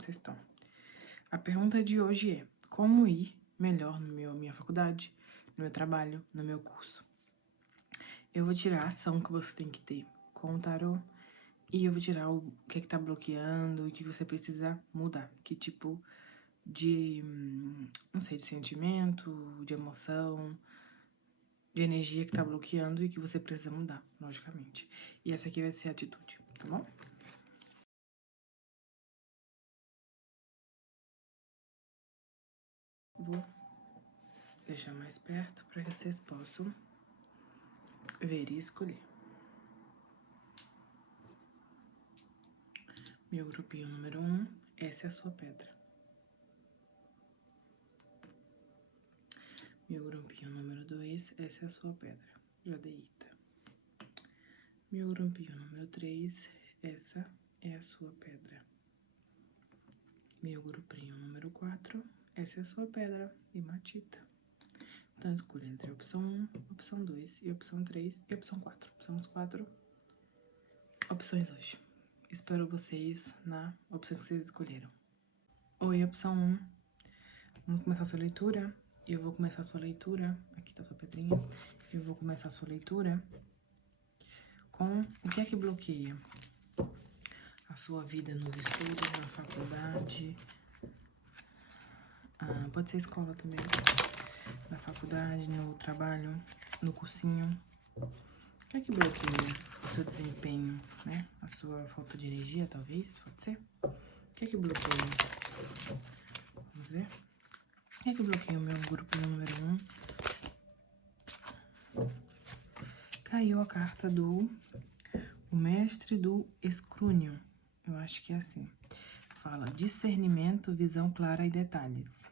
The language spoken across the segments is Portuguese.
como vocês estão? A pergunta de hoje é: como ir melhor no minha faculdade, no meu trabalho, no meu curso? Eu vou tirar a ação que você tem que ter com o tarô e eu vou tirar o que é que tá bloqueando, o que você precisa mudar, que tipo de, não sei, de sentimento, de emoção, de energia que tá bloqueando e que você precisa mudar, logicamente. E essa aqui vai ser a atitude, tá bom? Vou deixar mais perto para que vocês possam ver e escolher. Meu grupinho número 1, essa é a sua pedra. Meu grupinho número 2, essa é a sua pedra, jadeíta. Meu grupinho número 3, essa é a sua pedra. Meu grupinho número 4, essa é a sua pedra, hematita. Então, escolha entre a opção 1, opção 2 e opção 3 e opção 4. Somos 4 opções hoje. Espero vocês na opção que vocês escolheram. Oi, opção 1. Vamos começar a sua leitura. Eu vou começar a sua leitura. Aqui tá a sua pedrinha. Eu vou começar a sua leitura com o que é que bloqueia a sua vida nos estudos, na faculdade. Pode ser escola também. Na faculdade, no trabalho, no cursinho. O que é que bloqueia o seu desempenho, né? A sua falta de energia, talvez, pode ser? O que é que bloqueia? Vamos ver. O que é que bloqueia o meu grupo número 1? Caiu a carta do o mestre do escrúnio. Eu acho que é assim. Fala discernimento, visão clara e detalhes.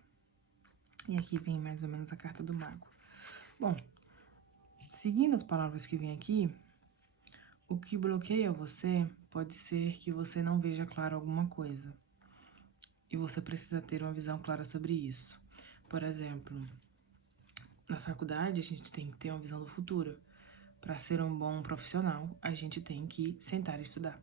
E aqui vem mais ou menos a carta do mago. Bom, seguindo as palavras que vem aqui, o que bloqueia você pode ser que você não veja claro alguma coisa. E você precisa ter uma visão clara sobre isso. Por exemplo, na faculdade a gente tem que ter uma visão do futuro. Para ser um bom profissional, a gente tem que sentar e estudar.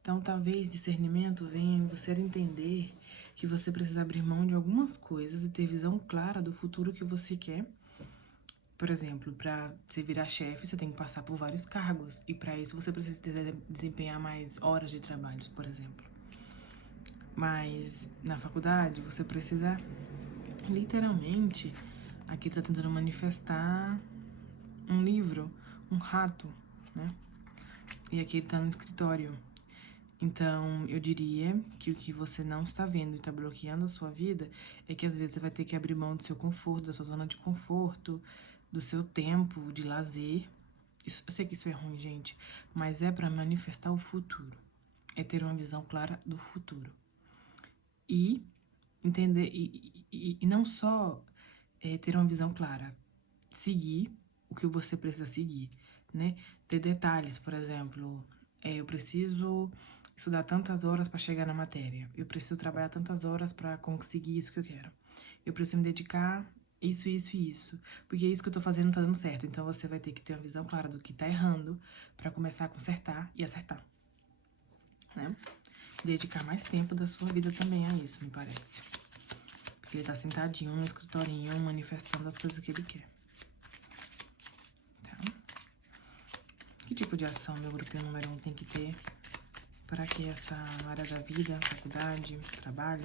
Então, talvez discernimento venha em você entender que você precisa abrir mão de algumas coisas e ter visão clara do futuro que você quer. Por exemplo, para você virar chefe, você tem que passar por vários cargos. E para isso você precisa desempenhar mais horas de trabalho, por exemplo. Mas na faculdade você precisa, literalmente, aqui tá tentando manifestar um livro, um rato, né? E aqui ele tá no escritório. Então, eu diria que o que você não está vendo e está bloqueando a sua vida é que às vezes você vai ter que abrir mão do seu conforto, da sua zona de conforto, do seu tempo de lazer. Eu sei que isso é ruim, gente, mas é para manifestar o futuro. É ter uma visão clara do futuro. E entender, e não só ter uma visão clara, seguir o que você precisa seguir, né? Ter detalhes, por exemplo, eu preciso estudar tantas horas para chegar na matéria, eu preciso trabalhar tantas horas para conseguir isso que eu quero, eu preciso me dedicar isso, isso e isso, porque isso que eu tô fazendo não tá dando certo, então você vai ter que ter uma visão clara do que tá errando para começar a consertar e acertar, né? Dedicar mais tempo da sua vida também a isso, me parece. Porque ele tá sentadinho no escritorinho, manifestando as coisas que ele quer. Tá? Que tipo de ação meu grupinho número 1 tem que ter para que essa área da vida, faculdade, trabalho,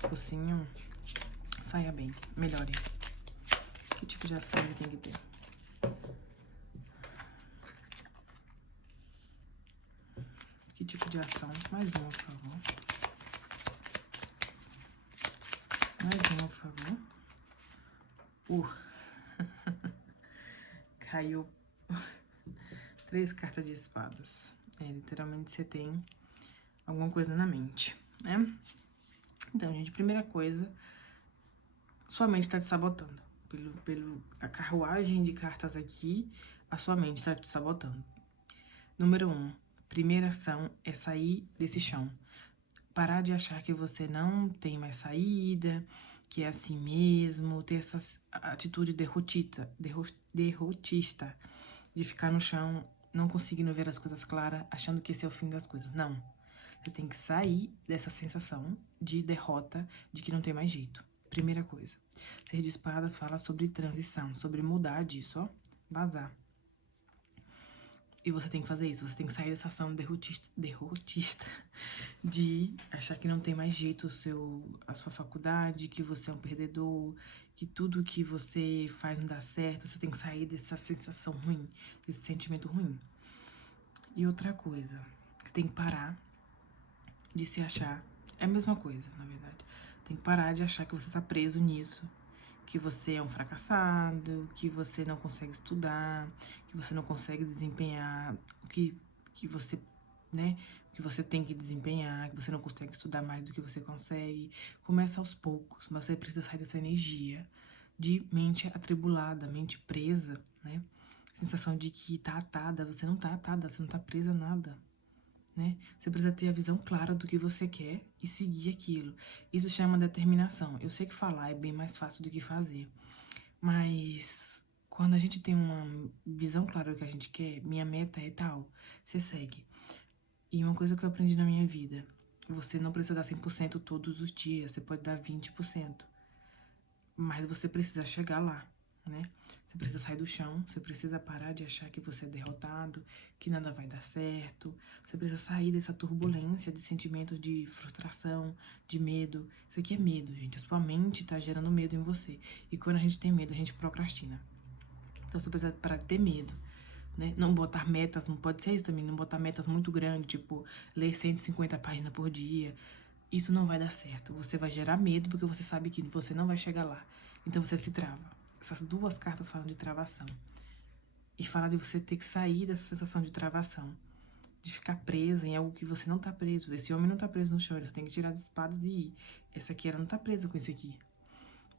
cursinho, saia bem, melhore? Que tipo de ação ele tem que ter? Que tipo de ação? Mais uma, por favor. Mais uma, por favor. Caiu 3 cartas de espadas. Literalmente você tem alguma coisa na mente, né? Então, gente, primeira coisa, sua mente tá te sabotando. A carruagem de cartas aqui, a sua mente tá te sabotando. Número 1, primeira ação é sair desse chão. Parar de achar que você não tem mais saída, que é assim mesmo, ter essa atitude derrotista, de ficar no chão, não conseguindo ver as coisas claras, achando que esse é o fim das coisas. Não. Você tem que sair dessa sensação de derrota, de que não tem mais jeito. Primeira coisa. Ser de espadas fala sobre transição, sobre mudar disso, ó. Vazar. E você tem que fazer isso, você tem que sair dessa ação derrotista de achar que não tem mais jeito a sua faculdade, que você é um perdedor, que tudo que você faz não dá certo. Você tem que sair dessa sensação ruim, desse sentimento ruim. E outra coisa, você tem que parar de se achar, é a mesma coisa, na verdade. Tem que parar de achar que você tá preso nisso, que você é um fracassado, que você não consegue estudar, que você não consegue desempenhar o que você, né, que você tem que desempenhar, que você não consegue estudar mais do que você consegue. Começa aos poucos, mas você precisa sair dessa energia de mente atribulada, mente presa, né? Sensação de que tá atada, você não tá atada, você não tá presa a nada, né? Você precisa ter a visão clara do que você quer e seguir aquilo. Isso chama determinação. Eu sei que falar é bem mais fácil do que fazer, mas quando a gente tem uma visão clara do que a gente quer, minha meta é tal, você segue. E uma coisa que eu aprendi na minha vida, você não precisa dar 100% todos os dias, você pode dar 20%. Mas você precisa chegar lá, né? Você precisa sair do chão, você precisa parar de achar que você é derrotado, que nada vai dar certo. Você precisa sair dessa turbulência de sentimentos de frustração, de medo. Isso aqui é medo, gente. A sua mente tá gerando medo em você. E quando a gente tem medo, a gente procrastina. Então você precisa parar de ter medo, né? Não botar metas, não pode ser isso também, não botar metas muito grandes, tipo, ler 150 páginas por dia. Isso não vai dar certo. Você vai gerar medo porque você sabe que você não vai chegar lá. Então você se trava. Essas duas cartas falam de travação. E fala de você ter que sair dessa sensação de travação. De ficar presa em algo que você não tá preso. Esse homem não tá preso no chão, ele tem que tirar as espadas e ir. Essa aqui, ela não tá presa com esse aqui.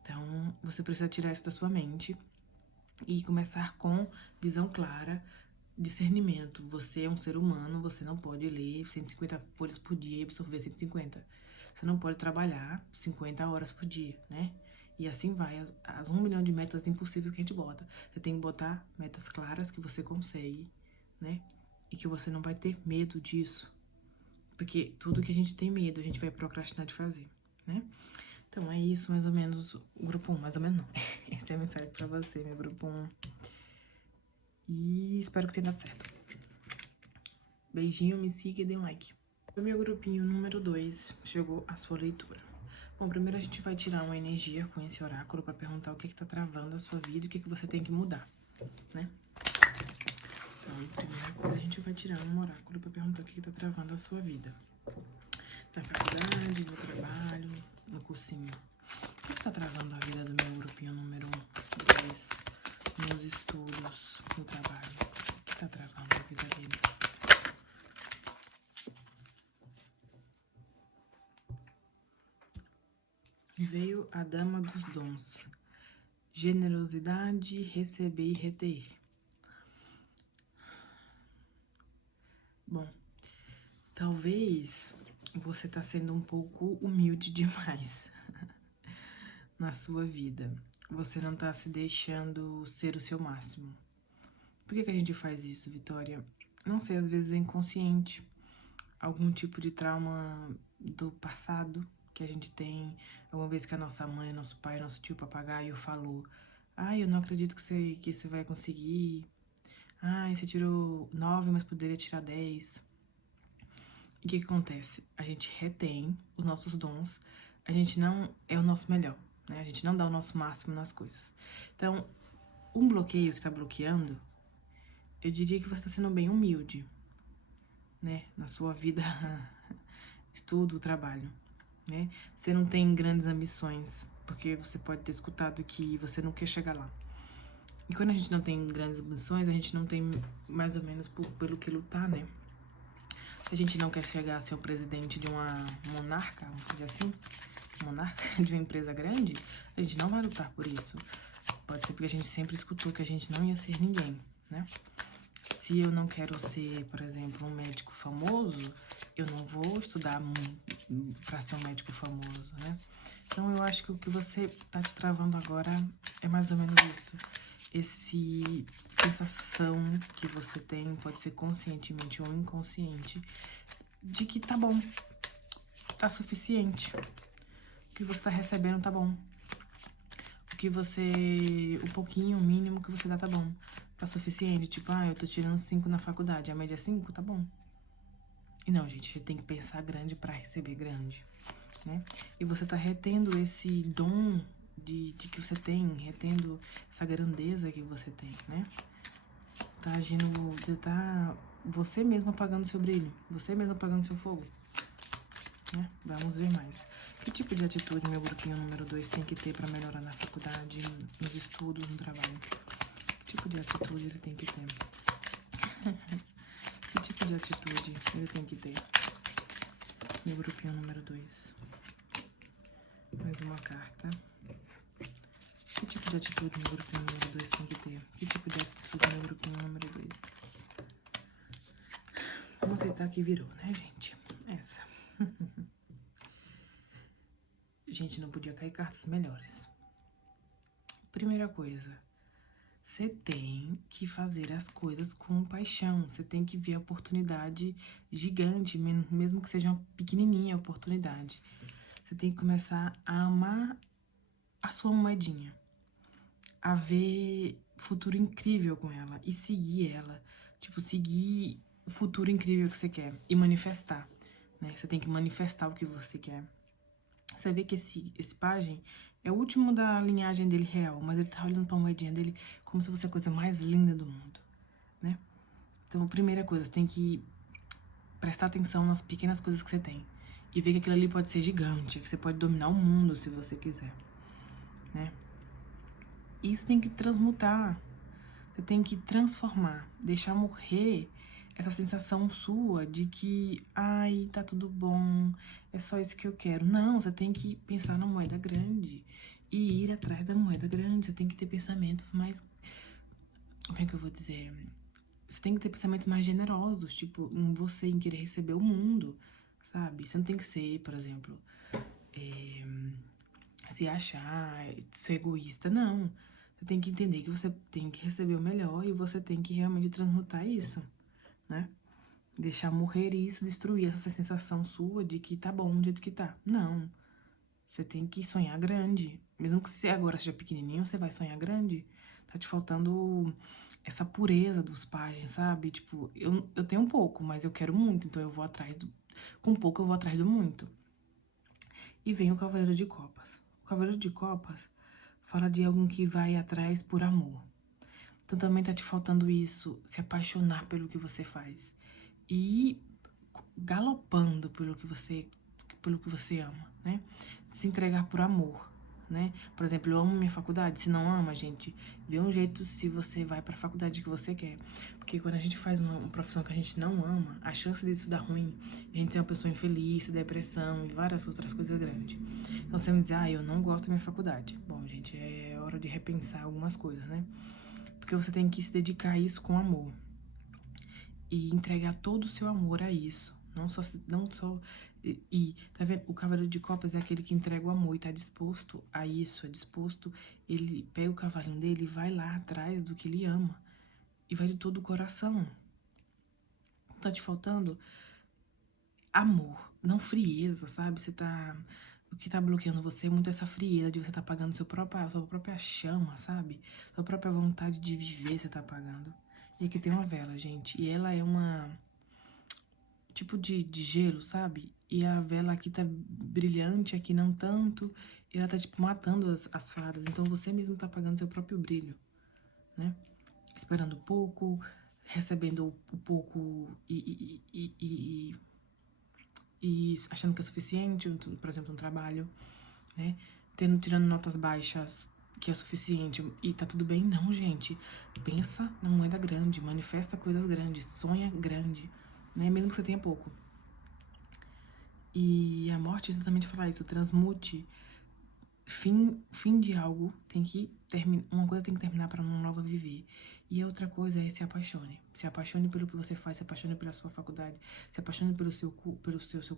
Então, você precisa tirar isso da sua mente e começar com visão clara, discernimento. Você é um ser humano, você não pode ler 150 folhas por dia e absorver 150. Você não pode trabalhar 50 horas por dia, né? E assim vai, as 1 milhão de metas impossíveis que a gente bota. Você tem que botar metas claras que você consegue, né? E que você não vai ter medo disso. Porque tudo que a gente tem medo, a gente vai procrastinar de fazer, né? Então, é isso, mais ou menos, o grupo 1, mais ou menos não. Essa é a mensagem pra você, meu grupo 1. E espero que tenha dado certo. Beijinho, me siga e dê um like. O meu grupinho número 2 chegou a sua leitura. Bom, primeiro a gente vai tirar uma energia com esse oráculo pra perguntar o que tá travando a sua vida e o que você tem que mudar, né? Então, primeira coisa, a gente vai tirar um oráculo pra perguntar o que tá travando a sua vida. Na faculdade, no trabalho, no cursinho. O que tá travando a vida do meu grupinho número 2? Nos estudos, no trabalho. O que tá travando a vida dele? Veio a Dama dos Dons. Generosidade, receber e reter. Bom, talvez você tá sendo um pouco humilde demais na sua vida. Você não tá se deixando ser o seu máximo. Por que a gente faz isso, Vitória? Não sei, às vezes é inconsciente. Algum tipo de trauma do passado que a gente tem. Alguma vez que a nossa mãe, nosso pai, nosso tio papagaio falou: ai, eu não acredito que você vai conseguir. Ai, você tirou 9, mas poderia tirar 10. E o que acontece? A gente retém os nossos dons. A gente não é o nosso melhor, né? A gente não dá o nosso máximo nas coisas. Então, um bloqueio que tá bloqueando, eu diria que você tá sendo bem humilde, né? Na sua vida, estudo, trabalho, né? Você não tem grandes ambições, porque você pode ter escutado que você não quer chegar lá. E quando a gente não tem grandes ambições, a gente não tem mais ou menos pelo que lutar, né? Se a gente não quer chegar a ser o presidente de uma monarca, vamos dizer assim, monarca de uma empresa grande, a gente não vai lutar por isso. Pode ser porque a gente sempre escutou que a gente não ia ser ninguém, né? Se eu não quero ser, por exemplo, um médico famoso, eu não vou estudar para ser um médico famoso, né? Então, eu acho que o que você tá te travando agora é mais ou menos isso. Sensação que você tem, pode ser conscientemente ou inconsciente, de que tá bom, tá suficiente. O que você tá recebendo tá bom. O pouquinho, o mínimo que você dá tá bom. Tá suficiente, tipo, eu tô tirando 5 na faculdade, a média é 5, tá bom. E não, gente, a gente tem que pensar grande pra receber grande, né? E você tá retendo esse dom de que você tem, retendo essa grandeza que você tem, né? Tá agindo, você mesmo apagando seu brilho, você mesmo apagando seu fogo, né? Vamos ver mais. Que tipo de atitude meu grupinho número 2 tem que ter pra melhorar na faculdade, nos estudos, no trabalho? Que tipo de atitude ele tem que ter? Que tipo de atitude ele tem que ter? Meu grupinho número 2. Mais uma carta. Que tipo de atitude meu grupinho número 2 tem que ter? Que tipo de atitude meu grupinho número 2? Vamos aceitar que virou, né, gente? Essa. Gente, não podia cair cartas melhores. Primeira coisa, você tem que fazer as coisas com paixão. Você tem que ver a oportunidade gigante, mesmo que seja uma pequenininha oportunidade. Você tem que começar a amar a sua moedinha, a ver futuro incrível com ela e seguir ela. Tipo, seguir o futuro incrível que você quer e manifestar, né? Você tem que manifestar o que você quer. Você vê que esse pajem é o último da linhagem dele real, mas ele tá olhando pra moedinha dele como se fosse a coisa mais linda do mundo, né? Então, a primeira coisa, você tem que prestar atenção nas pequenas coisas que você tem e ver que aquilo ali pode ser gigante, que você pode dominar o mundo se você quiser, né? E você tem que transmutar, você tem que transformar, deixar morrer essa sensação sua de que, ai, tá tudo bom, é só isso que eu quero. Não, você tem que pensar na moeda grande e ir atrás da moeda grande. Você tem que ter pensamentos mais, como é que eu vou dizer? Você tem que ter pensamentos mais generosos, tipo, em você, em querer receber o mundo, sabe? Você não tem que ser, por exemplo, se achar, ser egoísta, não. Você tem que entender que você tem que receber o melhor e você tem que realmente transmutar isso, né? Deixar morrer isso, destruir essa sensação sua de que tá bom do jeito que tá. Não. Você tem que sonhar grande. Mesmo que você agora seja pequenininho, você vai sonhar grande. Tá te faltando essa pureza dos pajens, sabe? Tipo, eu tenho um pouco, mas eu quero muito, então eu vou atrás do... Com pouco eu vou atrás do muito. E vem o Cavaleiro de Copas. O Cavaleiro de Copas fala de alguém que vai atrás por amor. Então também tá te faltando isso, se apaixonar pelo que você faz. E ir galopando pelo que você ama, né? Se entregar por amor, né? Por exemplo, eu amo minha faculdade. Se não ama, gente, vê um jeito se você vai pra faculdade que você quer. Porque quando a gente faz uma profissão que a gente não ama, a chance disso dar ruim, a gente ser uma pessoa infeliz, depressão e várias outras coisas é grande. Então você me diz, eu não gosto da minha faculdade. Bom, gente, é hora de repensar algumas coisas, né? Porque você tem que se dedicar a isso com amor. E entregar todo o seu amor a isso. Não só tá vendo? O Cavaleiro de Copas é aquele que entrega o amor e tá disposto a isso, é disposto, ele pega o cavalinho dele e vai lá atrás do que ele ama. E vai de todo o coração. Tá te faltando amor, não frieza, sabe? O que tá bloqueando você é muito essa frieza de você tá apagando sua própria chama, sabe? Sua própria vontade de viver você tá apagando. E aqui tem uma vela, gente, e ela é uma tipo de gelo, sabe? E a vela aqui tá brilhante, aqui não tanto. E ela tá, tipo, matando as fadas. Então você mesmo tá apagando seu próprio brilho, né? Esperando pouco, recebendo o pouco e achando que é suficiente, por exemplo, um trabalho, né? Tirando notas baixas, que é suficiente e tá tudo bem. Não, gente. Pensa na moeda grande, manifesta coisas grandes, sonha grande, né? Mesmo que você tenha pouco. E a morte exatamente fala isso, transmute. Fim de algo tem que terminar, uma coisa tem que terminar para uma nova viver. E a outra coisa é se apaixone. Se apaixone pelo que você faz, se apaixone pela sua faculdade, se apaixone pelo seu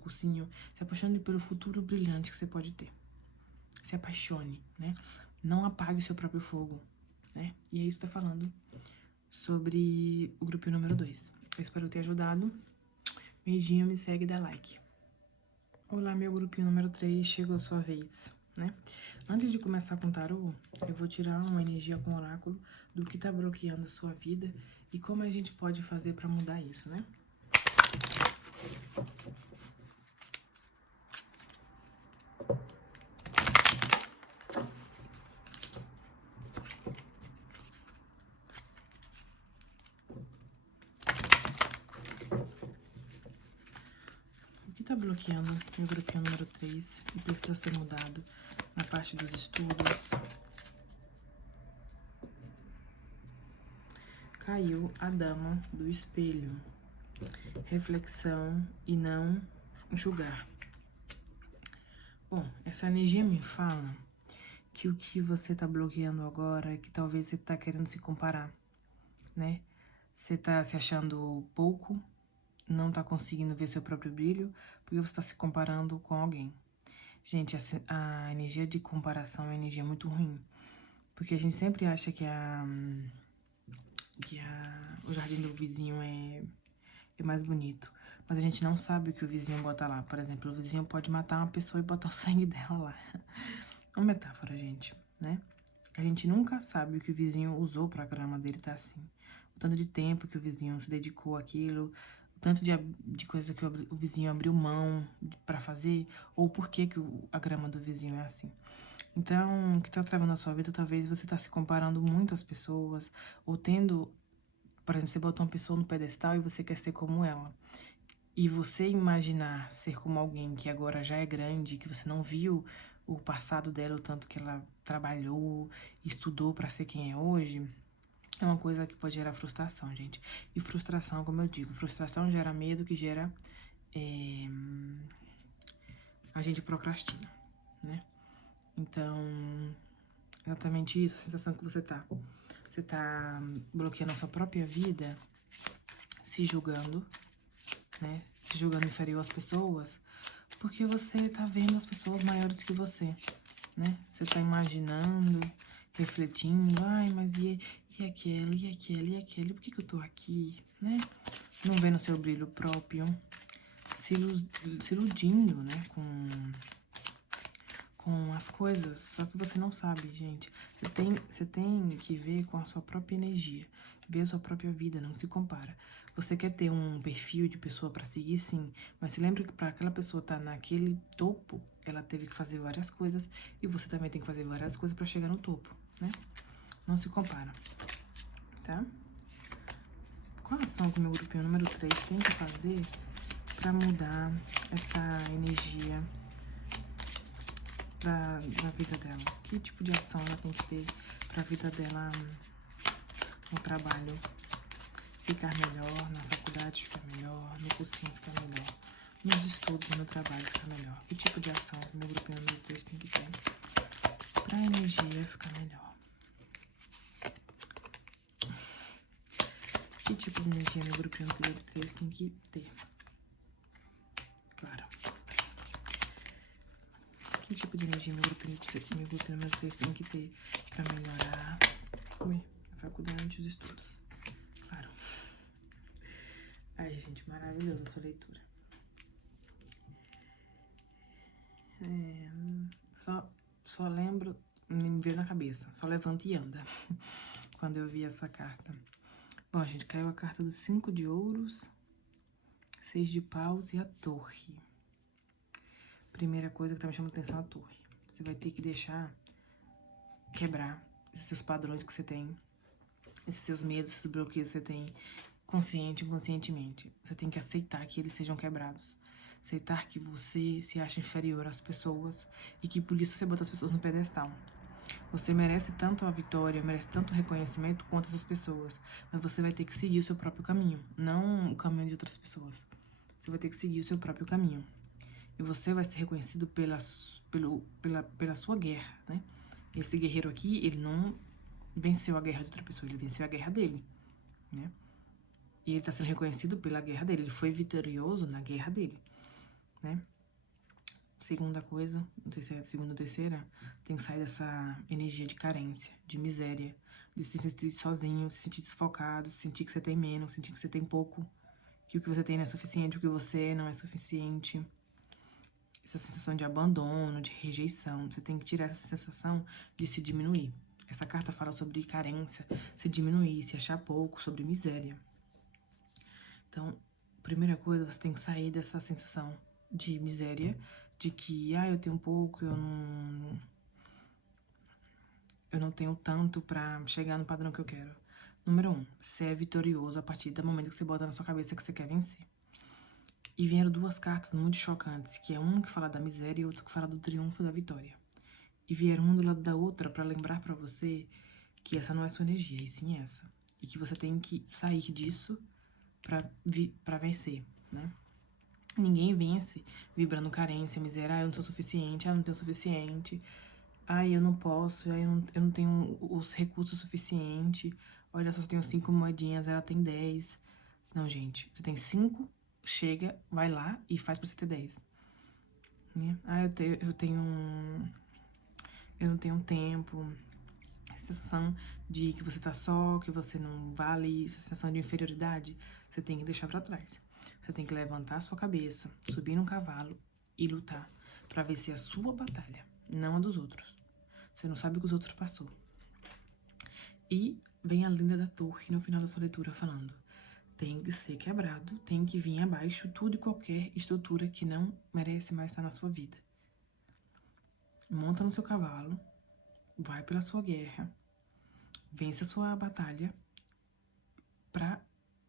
cursinho, se apaixone pelo futuro brilhante que você pode ter. Se apaixone, né? Não apague o seu próprio fogo, né? E é isso que tá falando sobre o grupo número 2. Eu espero ter ajudado. Beijinho, me segue e dá like. Olá, meu grupinho número 3, chegou a sua vez, né? Antes de começar com o tarô, eu vou tirar uma energia com o oráculo do que tá bloqueando a sua vida e como a gente pode fazer pra mudar isso, né? O que tá bloqueando meu grupinho número 3 e precisa ser mudado na parte dos estudos? Caiu a dama do espelho. Reflexão e não julgar. Bom, essa energia me fala que o que você tá bloqueando agora é que talvez você tá querendo se comparar, né? Você tá se achando pouco, não tá conseguindo ver seu próprio brilho, porque você tá se comparando com alguém. Gente, a energia de comparação é uma energia muito ruim, porque a gente sempre acha que o jardim do vizinho é mais bonito. Mas a gente não sabe o que o vizinho bota lá. Por exemplo, o vizinho pode matar uma pessoa e botar o sangue dela lá. É uma metáfora, gente, né? A gente nunca sabe o que o vizinho usou pra grama dele tá assim. O tanto de tempo que o vizinho se dedicou àquilo, o tanto de coisa que o vizinho abriu mão pra fazer, ou por que a grama do vizinho é assim. Então, o que tá travando a sua vida, talvez você tá se comparando muito às pessoas, ou tendo, por exemplo, você botou uma pessoa no pedestal e você quer ser como ela. E você imaginar ser como alguém que agora já é grande, que você não viu o passado dela, o tanto que ela trabalhou, estudou pra ser quem é hoje, é uma coisa que pode gerar frustração, gente. E frustração, como eu digo, frustração gera medo, que gera... a gente procrastina, né? Então, exatamente isso, a sensação que você tá. Você tá bloqueando a sua própria vida, se julgando, né? Se julgando inferior às pessoas, porque você tá vendo as pessoas maiores que você, né? Você tá imaginando, refletindo, ai, mas e aquele, por que eu tô aqui, né? Não vendo seu brilho próprio, se iludindo, né, com as coisas, só que você não sabe, gente. Você tem que ver com a sua própria energia, ver a sua própria vida, não se compara. Você quer ter um perfil de pessoa pra seguir, sim, mas se lembra que pra aquela pessoa estar naquele topo, ela teve que fazer várias coisas e você também tem que fazer várias coisas pra chegar no topo, né? Não se compara, tá? Qual ação que o meu grupinho número 3 tem que fazer pra mudar essa energia da vida dela? Que tipo de ação ela tem que ter pra vida dela no trabalho ficar melhor, na faculdade ficar melhor, no cursinho ficar melhor, nos estudos, no trabalho ficar melhor? Que tipo de ação que o meu grupinho número 3 tem que ter pra energia ficar melhor? Que tipo de energia meu grupinho número 3 tem que ter? Claro. Que tipo de energia meu grupinho número 3 tem que ter pra melhorar a faculdade e os estudos? Claro. Ai, gente, maravilhosa a sua leitura. Só lembro, me veio na cabeça, só levanta e anda, quando eu vi essa carta. Bom, gente, caiu a carta dos 5 de ouros, 6 de paus e a torre. Primeira coisa que tá me chamando a atenção é a torre. Você vai ter que deixar quebrar esses seus padrões que você tem, esses seus medos, esses bloqueios que você tem, consciente e inconscientemente. Você tem que aceitar que eles sejam quebrados. Aceitar que você se acha inferior às pessoas e que por isso você bota as pessoas no pedestal. Você merece tanto a vitória, merece tanto o reconhecimento quanto essas pessoas. Mas você vai ter que seguir o seu próprio caminho, não o caminho de outras pessoas. Você vai ter que seguir o seu próprio caminho. E você vai ser reconhecido pela sua guerra, né? Esse guerreiro aqui, ele não venceu a guerra de outra pessoa, ele venceu a guerra dele, né? E ele tá sendo reconhecido pela guerra dele, ele foi vitorioso na guerra dele, né? Segunda coisa, não sei se é a segunda ou terceira, tem que sair dessa energia de carência, de miséria, de se sentir sozinho, se sentir desfocado, se sentir que você tem menos, sentir que você tem pouco, que o que você tem não é suficiente, o que você não é suficiente. Essa sensação de abandono, de rejeição. Você tem que tirar essa sensação de se diminuir. Essa carta fala sobre carência, se diminuir, se achar pouco, sobre miséria. Então, primeira coisa, você tem que sair dessa sensação de miséria, de que, eu tenho pouco, eu não tenho tanto pra chegar no padrão que eu quero. Número 1, você é vitorioso a partir do momento que você bota na sua cabeça que você quer vencer. E vieram duas cartas muito chocantes, que é um que fala da miséria e outro que fala do triunfo da vitória. E vieram um do lado da outra pra lembrar pra você que essa não é sua energia, e sim essa. E que você tem que sair disso pra vencer, né? Ninguém vence vibrando carência, miséria, eu não sou suficiente, eu não tenho o suficiente, eu não posso, eu não tenho os recursos suficientes, olha só, eu tenho 5 moedinhas, ela tem 10. Não, gente, você tem 5, chega, vai lá e faz pra você ter 10. Né? Eu não tenho tempo, sensação de que você tá só, que você não vale, essa sensação de inferioridade, você tem que deixar pra trás. Você tem que levantar a sua cabeça, subir num cavalo e lutar pra vencer a sua batalha, não a dos outros. Você não sabe o que os outros passou. E vem a linda da torre no final da sua leitura falando: tem que ser quebrado, tem que vir abaixo tudo e qualquer estrutura que não merece mais estar na sua vida. Monta no seu cavalo, vai pela sua guerra, vence a sua batalha.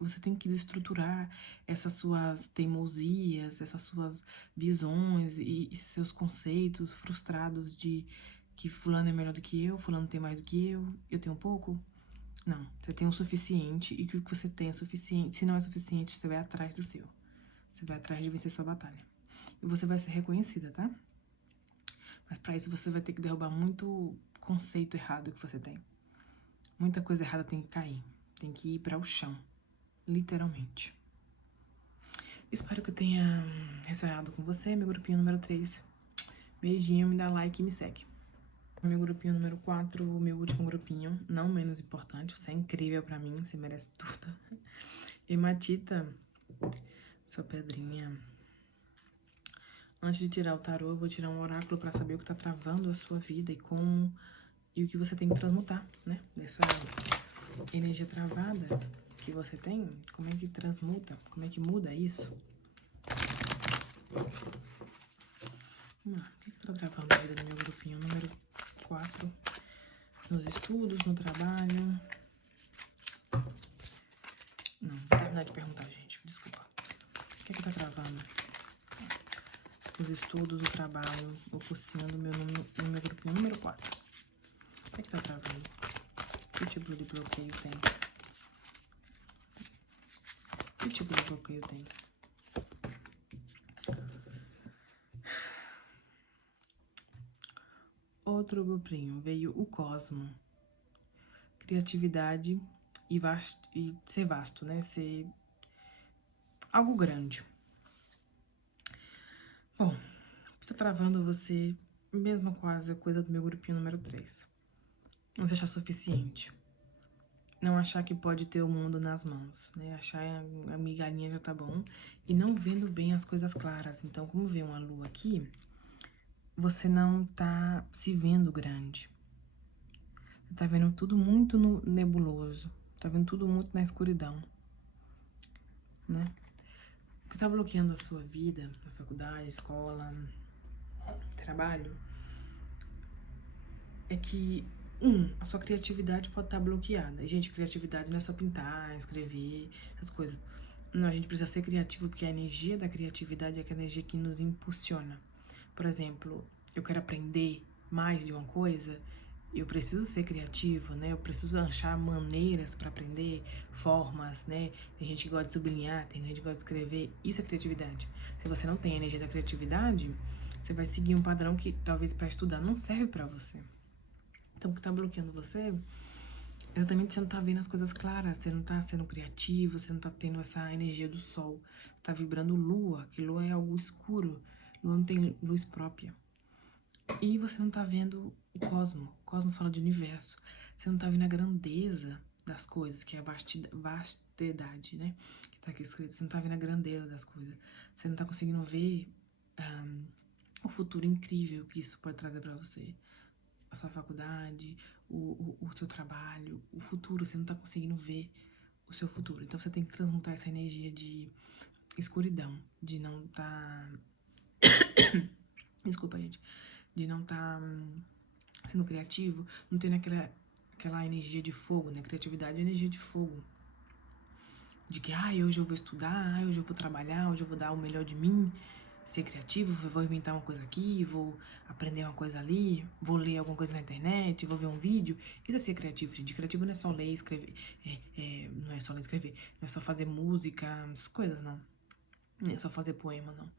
Você tem que destruturar essas suas teimosias, essas suas visões e seus conceitos frustrados de que fulano é melhor do que eu, fulano tem mais do que eu tenho pouco. Não, você tem o suficiente e que o que você tem é suficiente. Se não é suficiente, você vai atrás do seu. Você vai atrás de vencer sua batalha. E você vai ser reconhecida, tá? Mas pra isso você vai ter que derrubar muito conceito errado que você tem. Muita coisa errada tem que cair. Tem que ir para o chão. Literalmente. Espero que eu tenha ressonado com você, meu grupinho número 3. Beijinho, me dá like e me segue. Meu grupinho número 4, meu último grupinho, não menos importante. Você é incrível pra mim, você merece tudo. Hematita, sua pedrinha. Antes de tirar o tarô, eu vou tirar um oráculo pra saber o que tá travando a sua vida e como... E o que você tem que transmutar, né? Dessa energia travada que você tem, como é que transmuta? Como é que muda isso? Vamos lá, o que tá travando a vida do meu grupinho número 4? Nos estudos, no trabalho... Não, vou terminar de perguntar, gente, desculpa. O que tá travando? Os estudos, o trabalho, o cursinho do meu grupinho número 4. O que tá travando? Que tipo de bloqueio tem? Que tipo de bloqueio tem? Outro grupinho, veio o cosmo. Criatividade e ser vasto, né? Ser algo grande. Bom, está travando você, mesma coisa do meu grupinho número 3. Não se achar suficiente. Não achar que pode ter o mundo nas mãos, né? Achar a migalhinha já tá bom. E não vendo bem as coisas claras. Então, como vê uma lua aqui, você não tá se vendo grande. Você tá vendo tudo muito nebuloso. Tá vendo tudo muito na escuridão, né? O que tá bloqueando a sua vida, na faculdade, escola, trabalho, é que, a sua criatividade pode estar bloqueada. E, gente, criatividade não é só pintar, escrever, essas coisas. Não, a gente precisa ser criativo, porque a energia da criatividade é a energia que nos impulsiona. Por exemplo, eu quero aprender mais de uma coisa, eu preciso ser criativo, né? Eu preciso achar maneiras para aprender, formas, né? Tem gente que gosta de sublinhar, tem gente que gosta de escrever. Isso é criatividade. Se você não tem a energia da criatividade, você vai seguir um padrão que talvez para estudar não serve para você. Então, o que tá bloqueando você, exatamente, você não tá vendo as coisas claras, você não tá sendo criativo, você não tá tendo essa energia do sol. Tá vibrando lua, que lua é algo escuro, lua não tem luz própria. E você não tá vendo o cosmo. O cosmo fala de universo. Você não tá vendo a grandeza das coisas, que é a vasteza vastedade, né? Que tá aqui escrito. Você não tá vendo a grandeza das coisas. Você não tá conseguindo ver o futuro incrível que isso pode trazer pra você. A sua faculdade, o seu trabalho, o futuro. Você não tá conseguindo ver o seu futuro. Então você tem que transmutar essa energia de escuridão, de não tá... Desculpa, gente. De não tá sendo criativo, não tendo aquela energia de fogo, né? Criatividade é energia de fogo. De que, hoje eu vou estudar, hoje eu vou trabalhar, hoje eu vou dar o melhor de mim, ser criativo, vou inventar uma coisa aqui, vou aprender uma coisa ali, vou ler alguma coisa na internet, vou ver um vídeo. Isso é ser criativo, gente. Criativo não é só ler e escrever, não é só ler e escrever, não é só fazer música, essas coisas, não. Não é só fazer poema, não.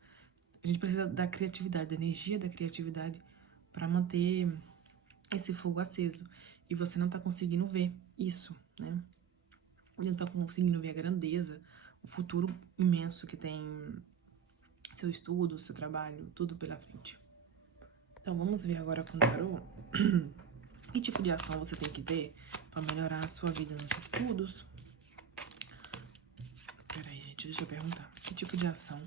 A gente precisa da criatividade, da energia da criatividade pra manter esse fogo aceso. E você não tá conseguindo ver isso, né? Não tá conseguindo ver a grandeza, o futuro imenso que tem seu estudo, seu trabalho, tudo pela frente. Então, vamos ver agora com o tarô que tipo de ação você tem que ter pra melhorar a sua vida nos estudos. Peraí, gente, deixa eu perguntar. Que tipo de ação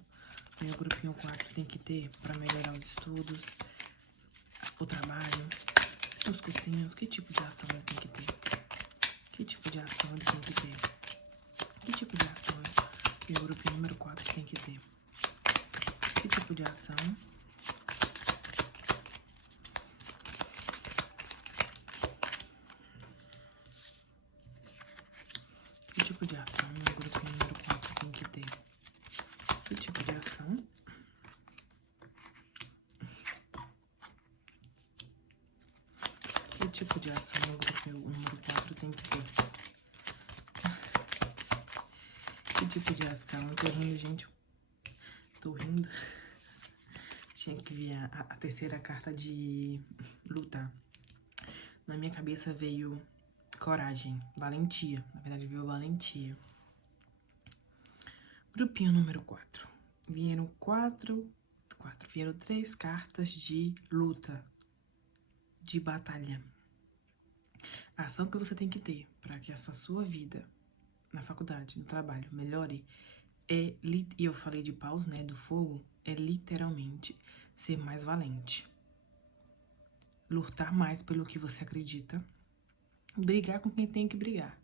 meu grupinho 4 tem que ter pra melhorar os estudos, o trabalho, os cursinhos? Que tipo de ação ele tem que ter? Que tipo de ação ele tem que ter? Que tipo de ação meu grupinho número 4 tem que ter? Que tipo de ação? Que tipo de ação meu grupinho número 4 tem que ter? Que tipo de ação? Que tipo de ação meu grupinho número 4 tem que ter? Que tipo de ação? Tô rindo, gente. Tô rindo. Tinha que vir a terceira carta de luta. Na minha cabeça veio coragem, valentia. Na verdade, veio valentia. Grupinho número 4. Vieram vieram 3 cartas de luta, de batalha. A ação que você tem que ter para que essa sua vida, na faculdade, no trabalho, melhore, e eu falei de paus, né, do fogo, é literalmente ser mais valente. Lutar mais pelo que você acredita. Brigar com quem tem que brigar,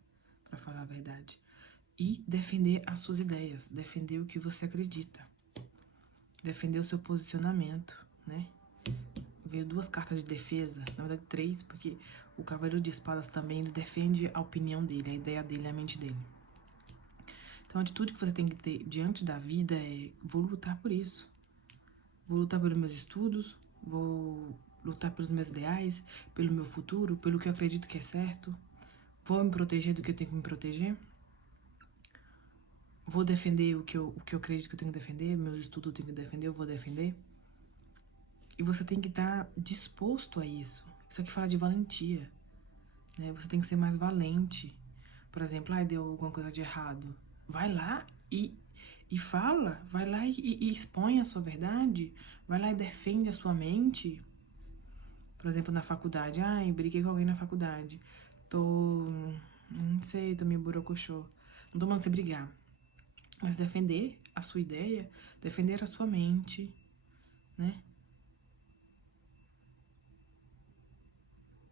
pra falar a verdade. E defender as suas ideias, defender o que você acredita. Defender o seu posicionamento, né? Veio 2 cartas de defesa, na verdade 3, porque o Cavaleiro de Espadas também ele defende a opinião dele, a ideia dele, a mente dele. Então a atitude que você tem que ter diante da vida é: vou lutar por isso. Vou lutar pelos meus estudos, vou lutar pelos meus ideais, pelo meu futuro, pelo que eu acredito que é certo. Vou me proteger do que eu tenho que me proteger. Vou defender o que eu acredito que eu tenho que defender, meus estudos eu tenho que defender, eu vou defender. E você tem que estar disposto a isso. Isso aqui fala de valentia, né? Você tem que ser mais valente. Por exemplo, deu alguma coisa de errado. Vai lá e fala. Vai lá e expõe a sua verdade. Vai lá e defende a sua mente. Por exemplo, na faculdade. Briguei com alguém na faculdade. Não sei, tô meio borocochô. Não tô mandando você brigar. Mas defender a sua ideia, defender a sua mente, né?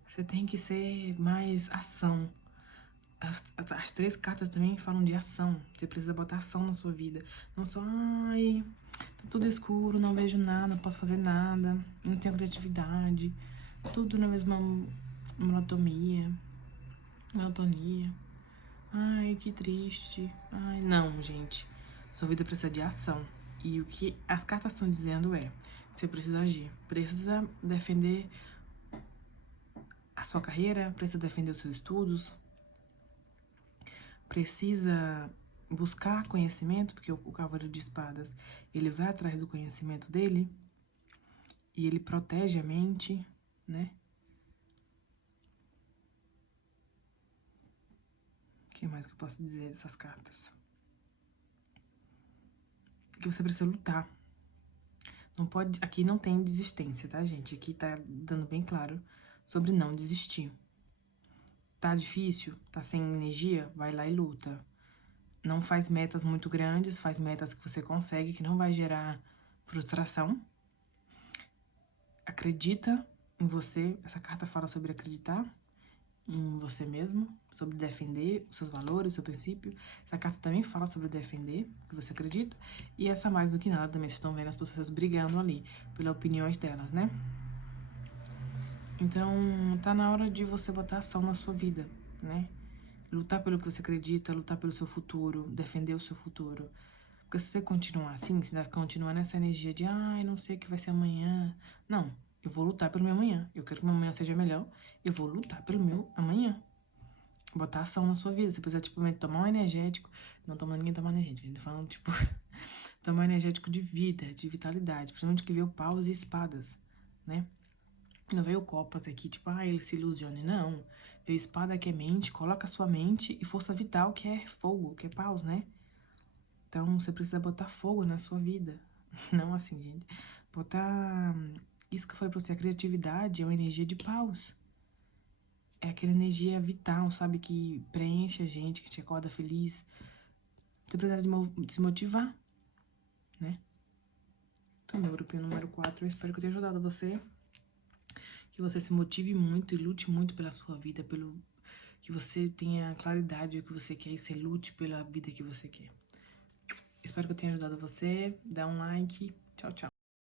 Você tem que ser mais ação. As 3 cartas também falam de ação. Você precisa botar ação na sua vida. Não só, tá tudo escuro, não vejo nada, não posso fazer nada, não tenho criatividade. Tudo na mesma monotonia. Ai, que triste. Ai, não, gente. Sua vida precisa de ação. E o que as cartas estão dizendo é: você precisa agir. Precisa defender a sua carreira, precisa defender os seus estudos, precisa buscar conhecimento, porque o Cavaleiro de Espadas, ele vai atrás do conhecimento dele e ele protege a mente, né? O que mais que eu posso dizer dessas cartas? Que você precisa lutar. Não pode, aqui não tem desistência, tá, gente? Aqui tá dando bem claro sobre não desistir. Tá difícil? Tá sem energia? Vai lá e luta. Não faz metas muito grandes, faz metas que você consegue, que não vai gerar frustração. Acredita em você. Essa carta fala sobre acreditar em você mesmo, sobre defender os seus valores, o seu princípio. Essa carta também fala sobre defender o que você acredita. E essa mais do que nada também, vocês estão vendo as pessoas brigando ali, pelas opiniões delas, né? Então, tá na hora de você botar ação na sua vida, né? Lutar pelo que você acredita, lutar pelo seu futuro, defender o seu futuro. Porque se você continuar assim, se vai continuar nessa energia de, ai, não sei o que vai ser amanhã. Não, eu vou lutar pelo meu amanhã. Eu quero que meu amanhã seja melhor. Eu vou lutar pelo meu amanhã. Botar ação na sua vida. Você precisa, tipo, tomar um energético. Não tomando ninguém tomar energético. A gente tá falando, tipo, tomar um energético de vida, de vitalidade. Principalmente que veio paus e espadas, né? Não veio copas aqui, tipo, ah, ele se ilusione. Não. Veio espada, que é mente. Coloca a sua mente e força vital, que é fogo, que é paus, né? Então, você precisa botar fogo na sua vida. Não assim, gente. Botar... Isso que eu falei pra você, a criatividade é uma energia de paus. É aquela energia vital, sabe? Que preenche a gente, que te acorda feliz. Você precisa de se motivar, né? Então, meu grupinho número 4, eu espero que eu tenha ajudado você. Que você se motive muito e lute muito pela sua vida, pelo... Que você tenha claridade do que você quer e você lute pela vida que você quer. Espero que eu tenha ajudado você. Dá um like. Tchau, tchau.